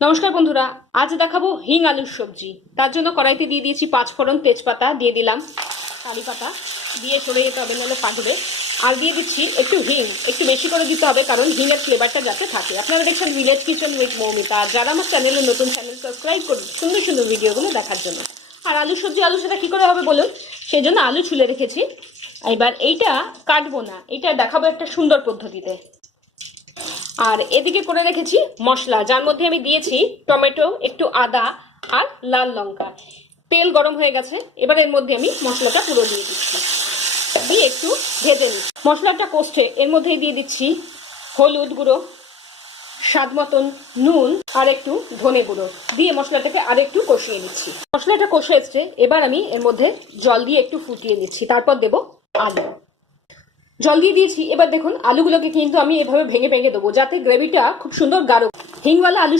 নমস্কার বন্ধুরা, আজ দেখাবো হিং আলুর সবজি। তার জন্য কড়াইতে দিয়ে দিয়েছি 5 ফোড়ন, তেজপাতা দিয়ে দিলাম, কারি পাতা দিয়ে সরে যেতে হবে, নাহলে ফাটবে। আর দিয়ে দিচ্ছি একটু হিং, একটু বেশি করে দিতে হবে কারণ হিংয়ের ফ্লেভারটা যাতে থাকে। আপনারা দেখছেন ভিলেজ কিচেন উইথ মৌমিতা। আর যারা আমার চ্যানেলে নতুন, চ্যানেল সাবস্ক্রাইব করুন সুন্দর সুন্দর ভিডিওগুলো দেখার জন্য। আর আলু সবজি, আলু সেটা কী করে হবে বলুন, সেই জন্য আলু ছুলে রেখেছি। এবার এইটা কাটবো না, এইটা দেখাবো একটা সুন্দর পদ্ধতিতে। আর এদিকে করে রেখেছি মশলা, যার মধ্যে আমি দিয়েছি টমেটো, একটু আদা আর লাল লঙ্কা। তেল গরম হয়ে গেছে, এবার এর মধ্যে আমি মশলাটা পুরো দিয়ে দিচ্ছি, দিয়ে একটু ভেজে নিচ্ছি। মশলাটা কষছে, এর মধ্যেই দিয়ে দিচ্ছি হলুদ গুঁড়ো, স্বাদ মতন নুন আর একটু ধনে গুঁড়ো দিয়ে মশলাটাকে আর একটু কষিয়ে নিচ্ছি। মশলাটা কষে এসছে, এবার আমি এর মধ্যে জল দিয়ে একটু ফুটিয়ে নিচ্ছি, তারপর দেবো আলু। জল দিয়ে দিয়েছি, এবার দেখুন আলুগুলোকে কিন্তু আমি এভাবে ভেঙে ভেঙে দেবো যাতে গ্রেভিটা খুব সুন্দর গাঢ়। হিংওয়ালা আলু